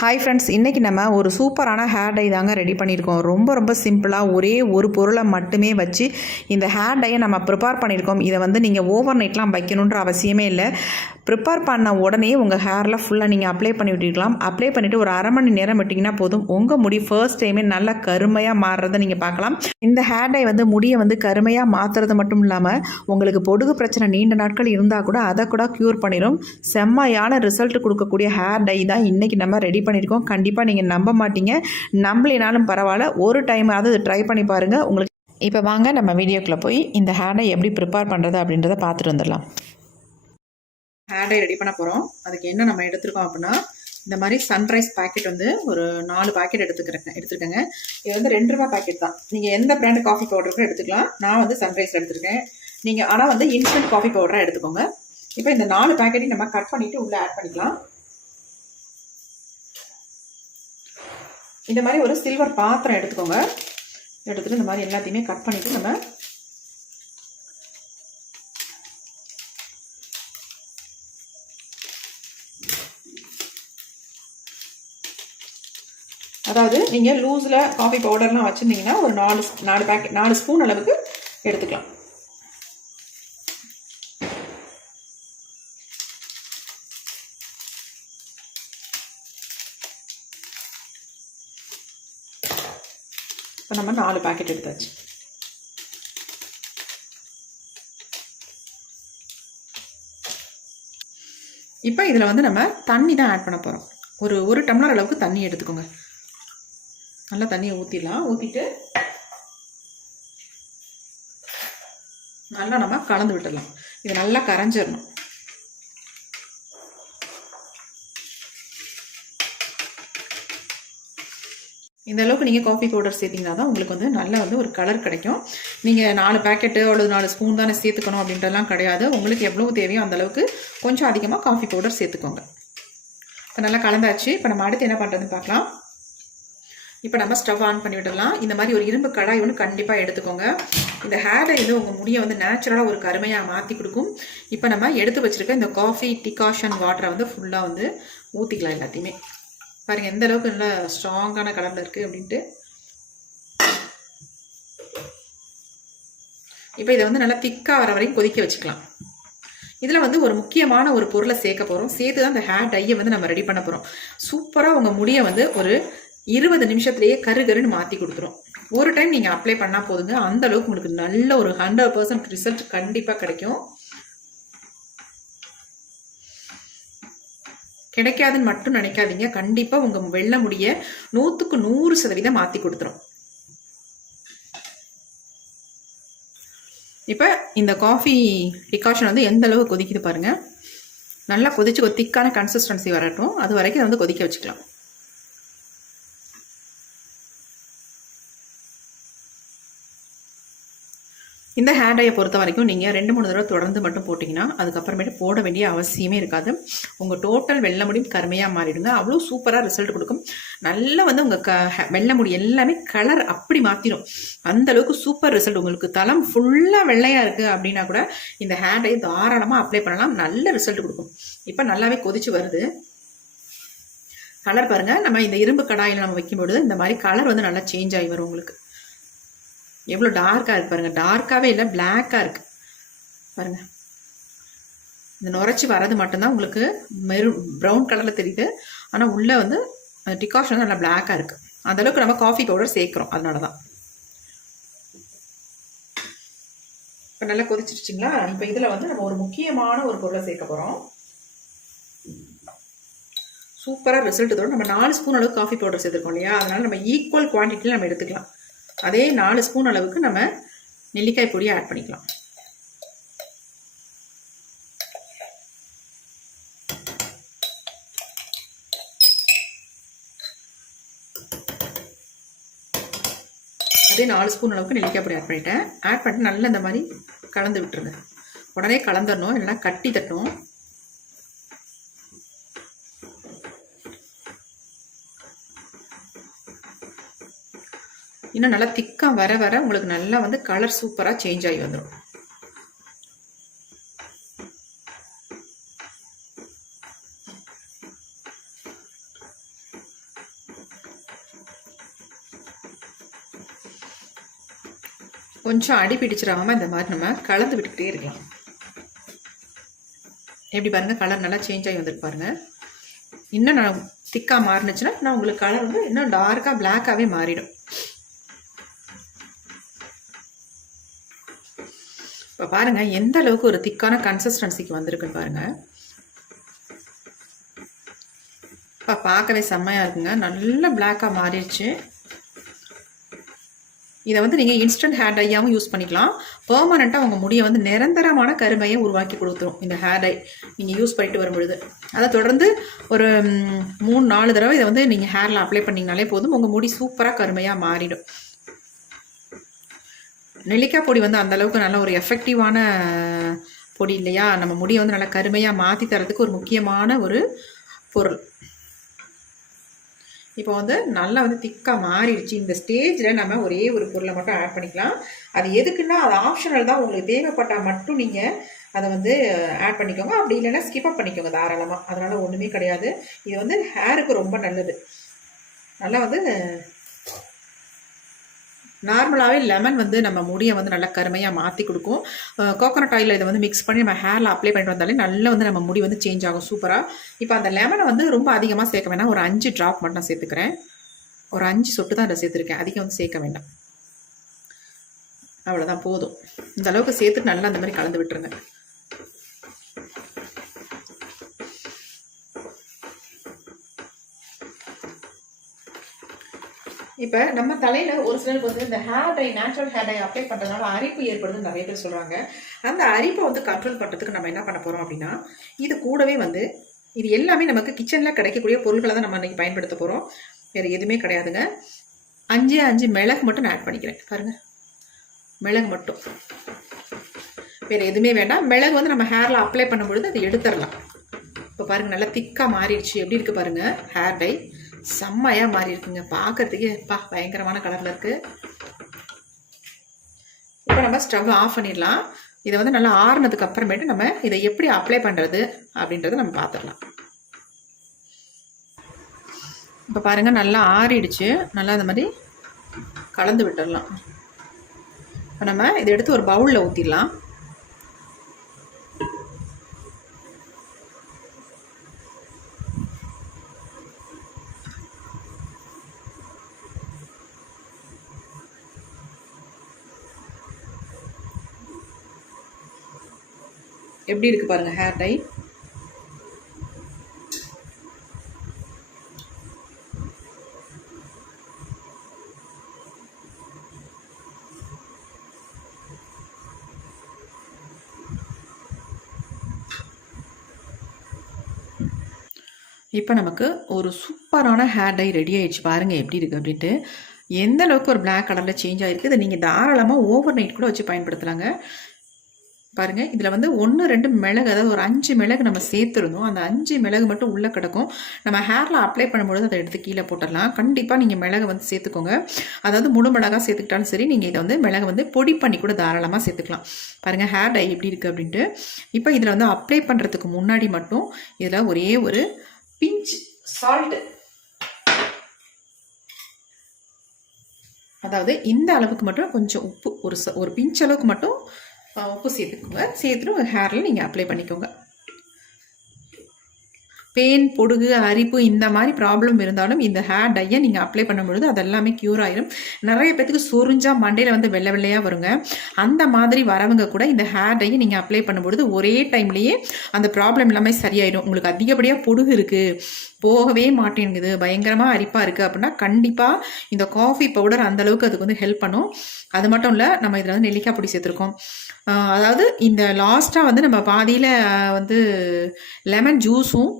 Hi friends, இன்றைக்கி நம்ம ஒரு சூப்பரான ஹேர் டை தாங்க ரெடி பண்ணியிருக்கோம். ரொம்ப சிம்பிளாக ஒரே ஒரு பொருளை மட்டுமே வச்சு இந்த ஹேர் டையை நம்ம ப்ரிப்பேர் பண்ணியிருக்கோம். இதை நீங்கள் ஓவர் நைட்லாம் வைக்கணுன்ற அவசியமே இல்லை. ப்ரிப்பேர் பண்ண உடனே உங்கள் ஹேரில் ஃபுல்லாக நீங்கள் அப்ளை பண்ணி விட்டுக்கலாம். அப்ளை பண்ணிவிட்டு ஒரு அரை மணி நேரம் விட்டிங்கன்னா போதும், உங்கள் முடி ஃபர்ஸ்ட் டைமே நல்லா கருமையாக மாறுறதை நீங்கள் பார்க்கலாம். இந்த ஹேர் டை முடியை கருமையாக மாற்றுறது மட்டும் இல்லாமல் உங்களுக்கு பொடுகு பிரச்சனை நீண்ட நாட்கள் இருந்தால் கூட அதை கூட க்யூர் பண்ணிடும். செம்மையான ரிசல்ட் கொடுக்கக்கூடிய ஹேர் டை தான் இன்றைக்கி நம்ம ரெடி பண்ணியிருக்கோம். கண்டிப்பாக நீங்கள் நம்ப மாட்டீங்க. நம்பலினாலும் பரவாயில்ல, ஒரு டைம் அது ட்ரை பண்ணி பாருங்கள். உங்களுக்கு இப்போ வாங்க நம்ம வீடியோக்குள்ளே போய் இந்த ஹேர் டை எப்படி ப்ரிப்பேர் பண்ணுறது அப்படின்றத பார்த்துட்டு வந்துடலாம். ஹேர் டை ரெடி பண்ண போகிறோம். அதுக்கு என்ன நம்ம எடுத்துருக்கோம் அப்படின்னா, இந்த மாதிரி சன்ரைஸ் பேக்கெட் ஒரு 4 பேக்கெட் எடுத்துருக்கேங்க. இது ₹2 பேக்கெட் தான். நீங்கள் எந்த பிராண்ட் காஃபி பவுடருக்கும் எடுத்துக்கலாம். நான் சன்ரைஸ் எடுத்துருக்கேன். நீங்கள் ஆனால் இன்ஸ்டன்ட் காஃபி பவுடராக எடுத்துக்கோங்க. இப்போ இந்த 4 பேக்கெட்டையும் நம்ம கட் பண்ணிவிட்டு உள்ளே ஆட் பண்ணிக்கலாம். இந்த மாதிரி ஒரு சில்வர் பாத்திரம் எடுத்துக்கோங்க. எடுத்துகிட்டு இந்த மாதிரி எல்லாத்தையுமே கட் பண்ணிவிட்டு நம்ம அதாவது நீங்கள் லூஸில் காஃபி பவுடர்லாம் வச்சுருந்தீங்கன்னா ஒரு 4 ஸ்பூன் அளவுக்கு எடுத்துக்கலாம். இப்போ நம்ம 4 பேக்கெட் எடுத்தாச்சு. இப்போ இதில் நம்ம தண்ணி தான் ஆட் பண்ண போகிறோம். ஒரு டம்ளர் அளவுக்கு தண்ணி எடுத்துக்கோங்க. நல்லா தண்ணியை ஊற்றிடலாம். ஊற்றிட்டு நல்லா நம்ம கலந்து விட்டுடலாம். இது நல்லா கரைஞ்சிடணும். இந்த அளவுக்கு நீங்கள் காஃபி பவுடர் சேர்த்திங்கன்னா தான் உங்களுக்கு நல்ல ஒரு கலர் கிடைக்கும். நீங்கள் 4 பேக்கெட்டு அல்லது 4 ஸ்பூன் தானே சேர்த்துக்கணும் அப்படின்றலாம் கிடையாது. உங்களுக்கு எவ்வளவு தேவையோ அந்த அளவுக்கு கொஞ்சம் அதிகமாக காஃபி பவுடர் சேர்த்துக்கோங்க. இப்போ நல்லா கலந்தாச்சு. இப்போ நம்ம அடுத்து என்ன பண்ணுறதுன்னு பார்க்கலாம். இப்போ நம்ம ஸ்டவ் ஆன் பண்ணி விடலாம். இந்த மாதிரி ஒரு இரும்பு கடாய் கண்டிப்பாக எடுத்துக்கோங்க. இந்த ஹேரை உங்கள் முடியை நேச்சுரலாக ஒரு கருமையாக மாற்றி கொடுக்கும். இப்போ நம்ம எடுத்து வச்சுருக்க இந்த காஃபி டிகாஷன் வாட்டரை ஃபுல்லாக ஊற்றிக்கலாம். எல்லாத்தையுமே பாருங்கள் எந்த அளவுக்கு நல்லா ஸ்ட்ராங்கான கலரில் இருக்குது அப்படின்ட்டு. இப்போ இதை நல்லா திக்காக வர வரைக்கும் கொதிக்க வச்சுக்கலாம். இதில் ஒரு முக்கியமான ஒரு பொருளை சேர்க்க போகிறோம். சேர்த்து தான் இந்த ஹேர் டையை நம்ம ரெடி பண்ண போகிறோம். சூப்பராக உங்கள் முடியை ஒரு 20 நிமிஷத்துலேயே கருன்னு மாற்றி கொடுத்துரும். ஒரு டைம் நீங்கள் அப்ளை பண்ணால் போதுங்க. அந்த அளவுக்கு உங்களுக்கு நல்ல ஒரு 100% ரிசல்ட் கண்டிப்பாக கிடைக்கும். கிடைக்காதுன்னு மட்டும் நினைக்காதீங்க. கண்டிப்பாக உங்கள் வெள்ளை முடிய 100க்கு 100% மாற்றி கொடுத்துரும். இப்போ இந்த காஃபி டிகாஷன் எந்த அளவு கொதிக்குது பாருங்கள். நல்லா கொதிச்சு ஒரு திக்கான கன்சிஸ்டன்சி வரட்டும். அது வரைக்கும் கொதிக்க வச்சுக்கலாம். இந்த ஹேர் டையை பொறுத்த வரைக்கும் நீங்கள் 2-3 தடவை தொடர்ந்து மட்டும் போட்டிங்கன்னா அதுக்கப்புறமேட்டு போட வேண்டிய அவசியமே இருக்காது. உங்கள் டோட்டல் வெள்ளை முடியும் கருமையாக மாறிடுங்க. அவ்வளோ சூப்பராக ரிசல்ட் கொடுக்கும். நல்லா உங்கள் வெள்ளை முடி எல்லாமே கலர் அப்படி மாற்றிடும். அந்தளவுக்கு சூப்பர் ரிசல்ட். உங்களுக்கு தலம் ஃபுல்லாக வெள்ளையாக இருக்குது அப்படின்னா கூட இந்த ஹேர் டை தாராளமாக அப்ளை பண்ணலாம். நல்ல ரிசல்ட் கொடுக்கும். இப்போ நல்லாவே கொதிச்சு வருது. கலர் பாருங்கள். நம்ம இந்த இரும்பு கடாயில் நம்ம வைக்கும்போது இந்த மாதிரி கலர் நல்லா சேஞ்ச் ஆகி வரும். உங்களுக்கு எவ்வளோ டார்க்காக இருக்குது பாருங்கள். டார்க்காகவே இல்லை, பிளாக்காக இருக்குது பாருங்கள். இந்த நுரைச்சி வரது மட்டும்தான் உங்களுக்கு ப்ரௌன் கலரில் தெரியுது. ஆனால் உள்ளே அந்த டிகாஷன் நல்லா பிளாக்காக இருக்குது. அந்தளவுக்கு நம்ம காஃபி பவுடர் சேர்க்குறோம். அதனால தான். இப்போ நல்லா கொதிச்சிருச்சிங்களா. இப்போ இதில் நம்ம ஒரு முக்கியமான ஒரு பொருளை சேர்க்க போகிறோம். சூப்பராக ரிசல்ட் தரும். நம்ம 4 ஸ்பூன் அளவுக்கு காஃபி பவுடர் சேர்த்துருக்கோம் இல்லையா. அதனால் நம்ம ஈக்குவல் குவான்டிட்டியில் நம்ம எடுத்துக்கலாம். அதே 4 ஸ்பூன் அளவுக்கு நம்ம நெல்லிக்காய் பொடியை ஆட் பண்ணிக்கலாம். அதே 4 ஸ்பூன் அளவுக்கு நெல்லிக்காய் பொடி ஆட் பண்ணிட்டேன். ஆட் பண்ணிட்டு நல்லா இந்த மாதிரி கலந்து விட்டுருங்க. உடனே கலந்துடணும், இல்லைன்னா கட்டி தட்டும். இன்னும் நல்லா திக்காக வர வர உங்களுக்கு நல்லா கலர் சூப்பராக சேஞ்ச் ஆகி வந்துடும். கொஞ்சம் அடி பிடிச்சிடாமல் இந்த மாதிரி நம்ம கலந்து விட்டுக்கிட்டே இருக்கலாம். எப்படி பாருங்கள், கலர் நல்லா சேஞ்ச் ஆகி வந்துருக்கு பாருங்கள். இன்னும் நான் திக்காக மாறினுச்சுன்னா நான் உங்களுக்கு கலர் வந்து இன்னும் டார்க்காக பிளாக்காகவே மாறிடும். இப்போ பாருங்கள் எந்த அளவுக்கு ஒரு திக்கான கன்சிஸ்டன்சிக்கு வந்திருக்குன்னு பாருங்கள். இப்போ பார்க்கவே செம்மையாக இருக்குங்க, நல்ல பிளாக்காக மாறிடுச்சு. இதை வந்து நீங்கள் இன்ஸ்டன்ட் ஹேர் டையாகவும் யூஸ் பண்ணிக்கலாம். பெர்மனெண்ட்டாக உங்கள் முடியை வந்து நிரந்தரமான கருமையை உருவாக்கி கொடுத்துரும் இந்த ஹேர் டை நீங்கள் யூஸ் பண்ணிட்டு வரும்பொழுது. அதை தொடர்ந்து ஒரு 3-4 தடவை இதை வந்து நீங்கள் ஹேரில் அப்ளை பண்ணிங்கனாலே போதும், உங்கள் முடி சூப்பராக கருமையாக மாறிடும். நெல்லிக்காய் பொடி வந்து அந்தளவுக்கு நல்ல ஒரு எஃபெக்டிவான பொடி இல்லையா, நம்ம முடியை வந்து நல்லா கருமையாக மாற்றி தரதுக்கு ஒரு முக்கியமான ஒரு பொருள். இப்போ வந்து நல்லா வந்து திக்காக மாறிடுச்சு. இந்த ஸ்டேஜில் நம்ம ஒரே ஒரு பொருளை மட்டும் ஆட் பண்ணிக்கலாம். அது எதுக்குன்னா அது ஆப்ஷனல் தான், உங்களுக்கு தேவைப்பட்டால் மட்டும் நீங்கள் அதை வந்து ஆட் பண்ணிக்கோங்க, அப்படி இல்லைன்னா ஸ்கிப் பண்ணிக்கோங்க தாராளமாக, அதனால் ஒன்றுமே கிடையாது. இது வந்து ஹேருக்கு ரொம்ப நல்லது. நல்லா வந்து நார்மலாகவே லெமன் வந்து நம்ம முடியை வந்து நல்லா கருமையாக மாற்றி கொடுக்கும். கோகோனட் ஆயிலில் இதை வந்து மிக்ஸ் பண்ணி நம்ம ஹேரில் அப்ளை பண்ணிட்டு வந்தாலே நல்லா வந்து நம்ம முடி வந்து சேஞ்ச் ஆகும் சூப்பராக. இப்போ அந்த லெமனை வந்து ரொம்ப அதிகமாக சேர்க்க வேண்டாம், ஒரு 5 ட்ராப் மட்டும் நான் சேர்த்துக்கிறேன். ஒரு 5 சொட்டு தான் அதில் சேர்த்துருக்கேன், அதிகம் வந்து சேர்க்க வேண்டாம். அவ்வளோதான் போதும். இந்த அளவுக்கு சேர்த்துட்டு நல்லா அந்த மாதிரி கலந்து விட்டுருங்க. இப்போ நம்ம தலையில் ஒரு சிலருக்கு வந்து இந்த hair dye, natural hair dye apply பண்ணுறதுனால அரிப்பு ஏற்படுதுன்னு நிறைய பேர் சொல்கிறாங்க. அந்த அரிப்பை வந்து கண்ட்ரோல் பண்ணுறதுக்கு நம்ம என்ன பண்ண போகிறோம் அப்படின்னா, இது கூடவே வந்து இது எல்லாமே நமக்கு கிச்சனில் கிடைக்கக்கூடிய பொருட்களை தான் நம்ம அன்றைக்கி பயன்படுத்த போகிறோம், வேறு எதுவுமே கிடையாதுங்க. 5 மிளகு மட்டும் நான் ஆட் பண்ணிக்கிறேன் பாருங்கள், மிளகு மட்டும், வேறு எதுவுமே வேண்டாம். மிளகு வந்து நம்ம ஹேரில் அப்ளை பண்ணும்பொழுது அதை எடுத்துடலாம். இப்போ பாருங்கள் நல்லா திக்காக மாறிடுச்சு, எப்படி இருக்குது பாருங்கள் ஹேர் டை செம்மையாக மாறி இருக்குங்க, பார்க்கறதுக்கே பயங்கரமான கலரில் இருக்குது. இப்போ நம்ம ஸ்டவ் ஆஃப் பண்ணிடலாம். இதை வந்து நல்லா ஆறுனதுக்கு அப்புறமேட்டு நம்ம இதை எப்படி அப்ளை பண்ணுறது அப்படின்றத நம்ம பார்த்துடலாம். இப்போ பாருங்கள் நல்லா ஆறிடுச்சு, நல்லா இந்த மாதிரி கலந்து விட்டுடலாம். இப்போ நம்ம இதை எடுத்து ஒரு பவுலில் ஊற்றிடலாம். எப்படி இருக்கு பாருங்க ஹேர் டை. இப்போ நமக்கு ஒரு சூப்பரான ஹேர் டை ரெடி ஆயிடுச்சு பாருங்க எப்படி இருக்கு அப்படின்ட்டு. எந்த அளவுக்கு ஒரு பிளாக் கலரில் சேஞ்ச் ஆகிருக்கு. இதை நீங்கள் தாராளமாக ஓவர் நைட் கூட வச்சு பயன்படுத்தலாங்க. பாருங்கள் இதில் வந்து 1-2 மிளகு, அதாவது ஒரு 5 மிளகு நம்ம சேர்த்துருந்தோம். அந்த 5 மிளகு மட்டும் உள்ளே கிடக்கும். நம்ம ஹேரில் அப்ளை பண்ணும்போது அதை எடுத்து கீழே போட்டுடலாம். கண்டிப்பாக நீங்கள் மிளகு வந்து சேர்த்துக்கோங்க. அதாவது முழு மிளகாக சேர்த்துக்கிட்டாலும் சரி, நீங்கள் இதை வந்து மிளகு வந்து பொடி பண்ணி கூட தாராளமாக சேர்த்துக்கலாம். பாருங்கள் ஹேர் டை எப்படி இருக்குது அப்படின்ட்டு. இப்போ இதில் வந்து அப்ளை பண்ணுறதுக்கு முன்னாடி மட்டும் இதில் ஒரே ஒரு பிஞ்ச் சால்ட், அதாவது இந்த அளவுக்கு மட்டும் கொஞ்சம் உப்பு, ஒரு பிஞ்ச் அளவுக்கு மட்டும் உப்பு சேர்த்துக்கோங்க. சேர்த்துட்டு ஹேரில் நீங்கள் அப்ளை பண்ணிக்கோங்க. பெயின், பொடுகு, அரிப்பு இந்த மாதிரி ப்ராப்ளம் இருந்தாலும் இந்த ஹேர் டையை நீங்கள் அப்ளை பண்ணும்பொழுது அதெல்லாமே க்யூர் ஆயிரும். நிறைய பேத்துக்கு சொரிஞ்சா மண்டையில் வந்து வெள்ளை வெள்ளையாக வருங்க. அந்த மாதிரி வரவங்க கூட இந்த ஹேர் டையை நீங்கள் அப்ளை பண்ணும்பொழுது ஒரே டைம்லேயே அந்த ப்ராப்ளம் எல்லாமே சரியாயிடும். உங்களுக்கு அதிகப்படியாக பொடுகு இருக்குது, போகவே மாட்டேங்குது, பயங்கரமாக அரிப்பாக இருக்குது அப்படின்னா கண்டிப்பாக இந்த காஃபி பவுடர் அந்தளவுக்கு அதுக்கு வந்து ஹெல்ப் பண்ணும். அது மட்டும் இல்லை, நம்ம இதில் வந்து நெல்லிக்காய் பொடி சேர்த்துருக்கோம். அதாவது இந்த லாஸ்ட்டாக வந்து நம்ம பாதியில் வந்து லெமன் ஜூஸும்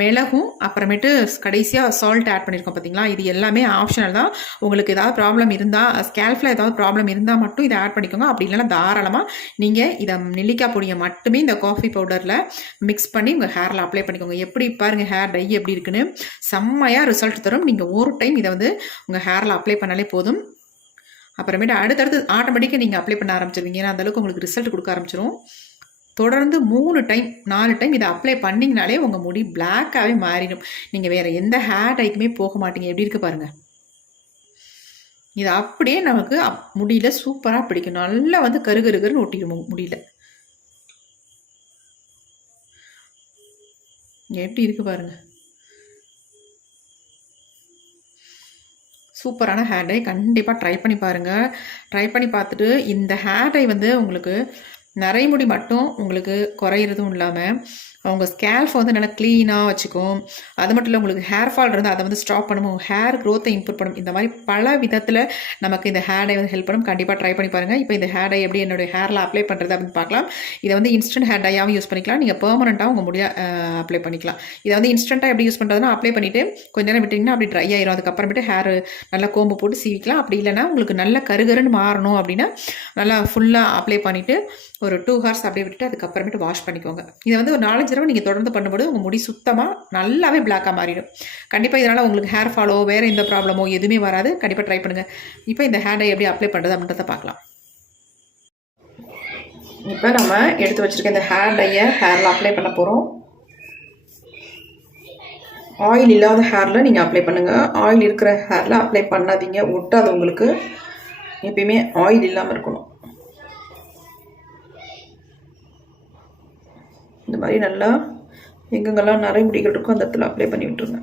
மிளகும் அப்புறமேட்டு கடைசியாக சால்ட் ஆட் பண்ணியிருக்கோம் பார்த்தீங்களா. இது எல்லாமே ஆப்ஷனல் தான். உங்களுக்கு ஏதாவது ப்ராப்ளம் இருந்தால், ஸ்கேல்ஃபில் ஏதாவது ப்ராப்ளம் இருந்தால் மட்டும் இதை ஆட் பண்ணிக்கோங்க. அப்படி இல்லைன்னா தாராளமாக நீங்கள் இதை நெல்லிக்காய் பொடியை மட்டுமே இந்த காஃபி பவுடரில் மிக்ஸ் பண்ணி உங்கள் ஹேரில் அப்ளை பண்ணிக்கோங்க. எப்படி பாருங்கள் ஹேர் டை எப்படி இருக்குன்னு, செம்மையாக ரிசல்ட் தரும். நீங்கள் ஒரு டைம் இதை வந்து உங்கள் ஹேரில் அப்ளை பண்ணாலே போதும். அப்புறமேட்டு அடுத்தடுத்து ஆட்டோமேட்டிக்காக நீங்கள் அப்ளை பண்ண ஆரம்பிச்சிருவீங்க. ஏன்னா அந்தளவுக்கு உங்களுக்கு ரிசல்ட் கொடுக்க ஆரம்பிச்சிடும். தொடர்ந்து 3 டைம் 4 டைம் இதை அப்ளை பண்ணிங்கனாலே உங்கள் முடி பிளாக்காகவே மாறிடும். நீங்கள் வேறு எந்த ஹேர் டைக்குமே போக மாட்டீங்க. எப்படி இருக்குது பாருங்கள். இது அப்படியே நமக்கு முடியல சூப்பராக பிடிக்கும். நல்லா வந்து கருகருன்னு ஒட்டிடும் முடியல. எப்படி இருக்கு பாருங்க. சூப்பரான ஹேர் டை. கண்டிப்பாக ட்ரை பண்ணி பாருங்கள். ட்ரை பண்ணி பார்த்துட்டு இந்த ஹேர் டை வந்து உங்களுக்கு நரைமுடி மட்டும் உங்களுக்கு குறையிறதும் இல்லாமல் உங்கள் ஸ்கேல்ஃப் வந்து நல்லா க்ளீனாக வச்சுக்கும். அது மட்டும் இல்லை, உங்களுக்கு ஹேர் ஃபால் இருந்தால் அதை வந்து ஸ்டாப் பண்ணும், ஹேர் க்ரோத்தை இம்ப்ரூவ் பண்ணும். இந்த மாதிரி பல விதத்தில் நமக்கு இந்த ஹேர் டை வந்து ஹெல்ப் பண்ணும். கண்டிப்பாக ட்ரை பண்ணி பாருங்கள். இப்போ இந்த ஹேர் டை எப்படி என்னுடைய ஹேரில் அப்ளை பண்ணுறது அப்படின்னு பார்க்கலாம். இதை வந்து இன்ஸ்டன்ட் ஹேர் டையாகவும் யூஸ் பண்ணிக்கலாம். நீங்கள் பெர்மனெண்ட்டாக உங்கள் முடிய அப்ளை பண்ணிக்கலாம். இதை வந்து இன்ஸ்டண்ட்டாக எப்படி யூஸ் பண்ணுறதுனா, அப்ளை பண்ணிவிட்டு கொஞ்ச நேரம் விட்டிங்கன்னா அப்படி ட்ரை ஆயிரும். அதுக்கப்புறமேட்டு ஹேர் நல்லா கோம்பு போட்டு சீவிக்கலாம். அப்படி இல்லைனா உங்களுக்கு நல்ல கருகருன்னு மாறணும் அப்படின்னா நல்லா ஃபுல்லாக அப்ளை பண்ணிவிட்டு ஒரு 2 ஹவர்ஸ் அப்படியே விட்டுட்டு அதுக்கப்புறமேட்டு வாஷ் பண்ணிக்கோங்க. இதை வந்து ஒரு 4-5 தடவை நீங்கள் தொடர்ந்து பண்ணும்போது உங்கள் முடி சுத்தமாக நல்லாவே பிளாக்காக மாறிடும். கண்டிப்பாக இதனால் உங்களுக்கு ஹேர் ஃபாலோ வேறு எந்த ப்ராப்ளமோ எதுவுமே வராது. கண்டிப்பாக ட்ரை பண்ணுங்கள். இப்போ இந்த ஹேர் டை எப்படி அப்ளை பண்ணுறது அப்படின்றத பார்க்கலாம். இப்போ நம்ம எடுத்து வச்சுருக்க இந்த ஹேர் டையை ஹேரில் அப்ளை பண்ண போகிறோம். ஆயில் இல்லாத ஹேரில் நீங்கள் அப்ளை பண்ணுங்கள். ஆயில் இருக்கிற ஹேரில் அப்ளை பண்ணாதீங்க, ஒட்டாது உங்களுக்கு. எப்பயுமே ஆயில் இல்லாமல் இருக்கணும். இந்த மாதிரி நல்லா எங்கெங்கெல்லாம் நிறைய முடிகள் இருக்கும் அந்த இடத்துல அப்ளை பண்ணி விட்டுருங்க.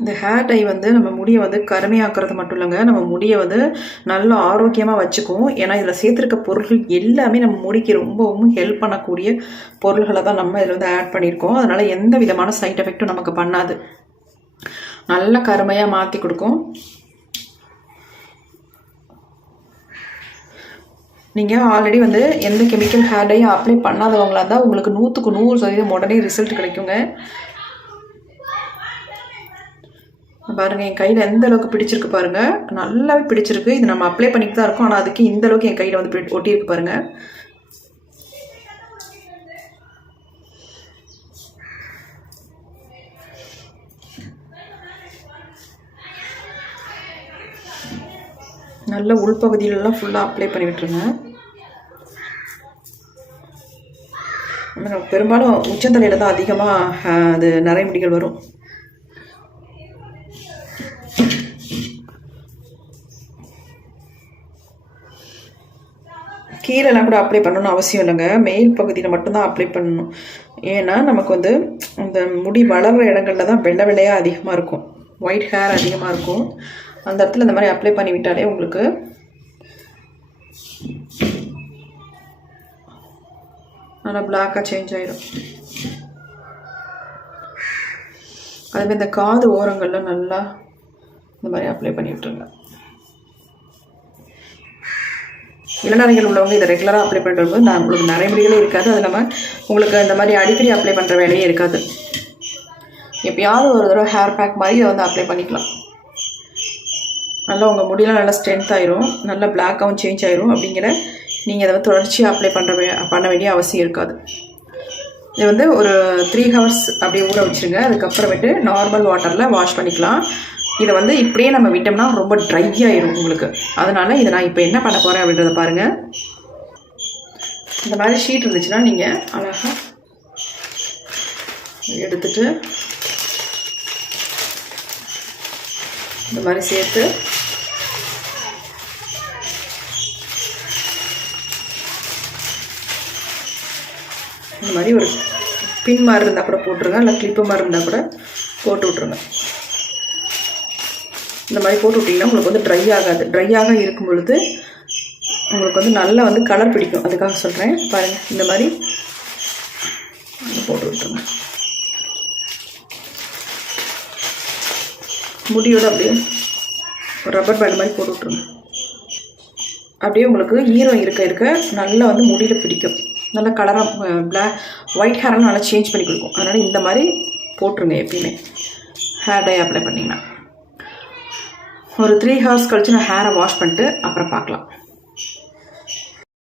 இந்த ஹேர் டை வந்து நம்ம முடியை வந்து கருமையாக்குறது மட்டும் இல்லைங்க, நம்ம முடியை வந்து நல்லா ஆரோக்கியமாக வச்சுக்கும். ஏன்னா இதில் சேர்த்துருக்க பொருட்கள் எல்லாமே நம்ம முடிக்கு ரொம்பவும் ஹெல்ப் பண்ணக்கூடிய பொருள்களை தான் நம்ம இதில் வந்து ஆட் பண்ணியிருக்கோம். அதனால் எந்த விதமான சைட் எஃபெக்ட்டும் நமக்கு பண்ணாது. நல்ல கருமையாக மாற்றி கொடுக்கும். நீங்கள் ஆல்ரெடி வந்து எந்த கெமிக்கல் ஹேர் டையும் அப்ளை பண்ணாதவங்களாக இருந்தால் உங்களுக்கு 100க்கு 100% உடனே ரிசல்ட் கிடைக்குங்க. பாருங்கள், என் கையில் எந்த அளவுக்கு பிடிச்சிருக்கு பாருங்கள். நல்லாவே பிடிச்சிருக்கு. இது நம்ம அப்ளை பண்ணிட்டு தான் இருக்கோம், ஆனால் அதுக்கு இந்த அளவுக்கு என் கையில் வந்து ஒட்டியிருக்கு பாருங்கள். நல்ல உள்பகுதியிலலாம் ஃபுல்லாக அப்ளை பண்ணி விட்டுருங்க. பெரும்பாலும் உச்சந்தலையில் தான் அதிகமாக அது நிறைய முடிகள் வரும். கீழெல்லாம் கூட அப்ளை பண்ணணும்னு அவசியம் இல்லைங்க, மேல் பகுதியில் மட்டும்தான் அப்ளை பண்ணணும். ஏன்னா நமக்கு வந்து அந்த முடி வளர்கிற இடங்களில் தான் வெள்ளை வெள்ளையாக அதிகமாக இருக்கும், ஒயிட் ஹேர் அதிகமாக இருக்கும். அந்த இடத்துல இந்த மாதிரி அப்ளை பண்ணி விட்டாலே உங்களுக்கு நல்லா பிளாக்காக சேஞ்ச் ஆகிடும். அதுமாதிரி இந்த காது ஓரங்களில் நல்லா இந்த மாதிரி அப்ளை பண்ணி விட்டுருங்க. இளநரைகள் உள்ளவங்க இதை ரெகுலராக அப்ளை பண்ணிட்டு வரும்போது நான் உங்களுக்கு நிறைய முடிகளே இருக்காது. அது இல்லாமல் உங்களுக்கு இந்த மாதிரி அடிக்கடி அப்ளை பண்ணுற வேலையே இருக்காது. எப்பயாவது ஒரு தடவை ஹேர் பேக் மாதிரி இதை வந்து அப்ளை பண்ணிக்கலாம். நல்லா உங்கள் முடியெல்லாம் நல்லா ஸ்ட்ரென்த் ஆயிரும், நல்லா பிளாக்காகவும் சேஞ்ச் ஆயிரும். அப்படிங்கிற நீங்கள் அதை வந்து தொடர்ச்சியாக அப்ளை பண்ண வேண்டிய அவசியம் இருக்காது. இது வந்து ஒரு 3 ஹவர்ஸ் அப்படியே ஊற வச்சுருங்க. அதுக்கப்புறமேட்டு நார்மல் வாட்டரில் வாஷ் பண்ணிக்கலாம். இதை வந்து இப்படியே நம்ம விட்டோம்னா ரொம்ப ட்ரை ஆயிடும் உங்களுக்கு. அதனால் இதை நான் இப்போ என்ன பண்ண போகிறேன் அப்படின்றத பாருங்கள். இந்த மாதிரி ஷீட் இருந்துச்சுன்னா நீங்கள் அழகாக எடுத்துட்டு இந்த மாதிரி சேர்த்து இந்த மாதிரி ஒரு பின் மாதிரி இருந்தால் கூட போட்டுருங்க, இல்லை கிளிப்பு மாதிரி இருந்தால் கூட போட்டு விட்ருங்க. இந்த மாதிரி போட்டு விட்டிங்கன்னா உங்களுக்கு வந்து ட்ரை ஆகாது. ட்ரையாக இருக்கும் பொழுது உங்களுக்கு வந்து நல்லா வந்து கலர் பிடிக்கும். அதுக்காக சொல்கிறேன். பாருங்கள், இந்த மாதிரி போட்டு விட்டுருங்க. முடியோட அப்படியே ஒரு ரப்பர் பேண்ட் மாதிரி போட்டு விட்ருங்க. அப்படியே உங்களுக்கு ஈரம் இருக்க நல்லா வந்து முடியில் பிடிக்கும். நல்லா கலராக ஒயிட் ஹேரெல்லாம் நல்லா சேஞ்ச் பண்ணி கொடுக்கும். அதனால் இந்த மாதிரி போட்டுருங்க எப்பயுமே ஹேர் டை அப்ளை பண்ணிங்கன்னா. ஒரு 3 ஹவர்ஸ் கழிச்சு நான் ஹேரை வாஷ் பண்ணிட்டு அப்புறம் பார்க்கலாம்.